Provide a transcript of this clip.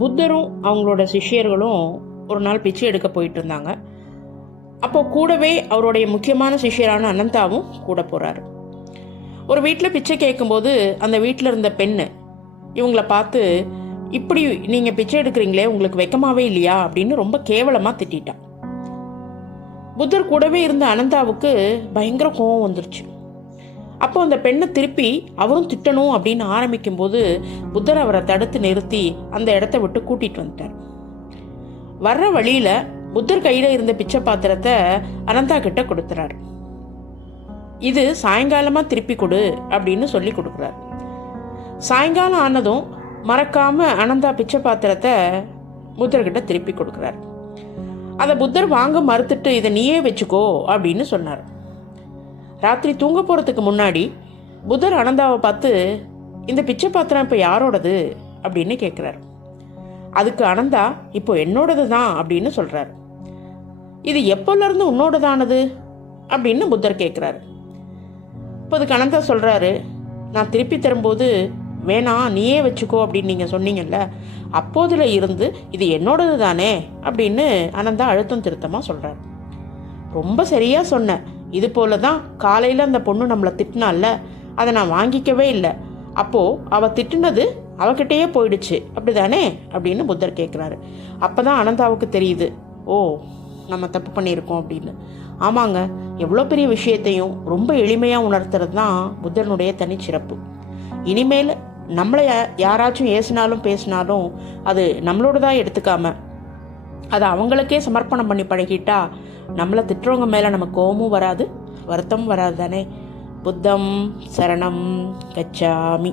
புத்தரும் அவங்களோட சிஷ்யர்களும் ஒரு நாள் பிச்சை எடுக்க போயிட்டு இருந்தாங்க. அப்போது கூடவே அவருடைய முக்கியமான சிஷ்யரான அனந்தாவும் கூட போகிறாரு. ஒரு வீட்டில் பிச்சை கேட்கும்போது அந்த வீட்டில் இருந்த பெண்ணு இவங்கள பார்த்து, இப்படி நீங்கள் பிச்சை எடுக்கிறீங்களே, உங்களுக்கு வெக்கமாவே இல்லையா அப்படின்னு ரொம்ப கேவலமாக திட்டான். புத்தர் கூடவே இருந்த அனந்தாவுக்கு பயங்கர கோபம் வந்துருச்சு. அப்போ அந்த பெண்ணை திருப்பி அவரும் திட்டணும் அப்படின்னு ஆரம்பிக்கும்போது புத்தர் அவரை தடுத்து நிறுத்தி அந்த இடத்த விட்டு கூட்டிகிட்டு வந்துட்டார். வர்ற வழியில் புத்தர் கையில் இருந்த பிச்சை பாத்திரத்தை அனந்தா கிட்ட கொடுத்துறாரு. இது சாயங்காலமாக திருப்பி கொடு அப்படின்னு சொல்லி கொடுக்குறாரு. சாயங்காலம் ஆனதும் மறக்காமல் அனந்தா பிச்சை பாத்திரத்தை புத்தர்கிட்ட திருப்பி கொடுக்குறாரு. அதை புத்தர் வாங்க மறுத்துட்டு, இதை நீயே வச்சுக்கோ அப்படின்னு சொன்னார். ராத்திரி தூங்க போகிறதுக்கு முன்னாடி புத்தர் அனந்தாவை பார்த்து, இந்த பிச்சை பாத்திரம் இப்போ யாரோடது அப்படின்னு கேட்குறாரு. அதுக்கு அனந்தா, இப்போ என்னோடது தான் அப்படின்னு சொல்கிறார். இது எப்போலேருந்து உன்னோடதானது அப்படின்னு புத்தர் கேட்குறாரு. இப்போ அதுக்கு அனந்தா சொல்கிறாரு, நான் திருப்பி தரும்போது வேணாம் நீயே வச்சுக்கோ அப்படின்னு நீங்கள் சொன்னீங்கல்ல, அப்போதில் இருந்து இது என்னோடது தானே அப்படின்னு அனந்தா அழுத்தம் திருத்தமாக சொல்கிறார். ரொம்ப சரியாக சொன்னேன். இது போல தான் காலையில் அந்த பொண்ணு நம்மளை திட்டினால, அதை நான் வாங்கிக்கவே இல்லை. அப்போது அவள் திட்டினது அவகிட்டேயே போயிடுச்சு அப்படி தானே அப்படின்னு புத்தர் கேட்குறாரு. அப்போ தான் அனந்தாவுக்கு தெரியுது, ஓ நம்ம தப்பு பண்ணியிருக்கோம் அப்படின்னு. ஆமாங்க, எவ்வளோ பெரிய விஷயத்தையும் ரொம்ப எளிமையாக உணர்த்துறது தான் புத்தனுடைய தனிச்சிறப்பு. இனிமேல் நம்மளை யாராச்சும் ஏசினாலும் பேசினாலும் அது நம்மளோடதான் எடுத்துக்காம அதை அவங்களுக்கே சமர்ப்பணம் பண்ணி பழகிட்டா நம்மளை திட்டுறவங்க மேலே நமக்கு கோபமும் வராது, வருத்தமும் வராது தானே. புத்தம் சரணம் கச்சாமி.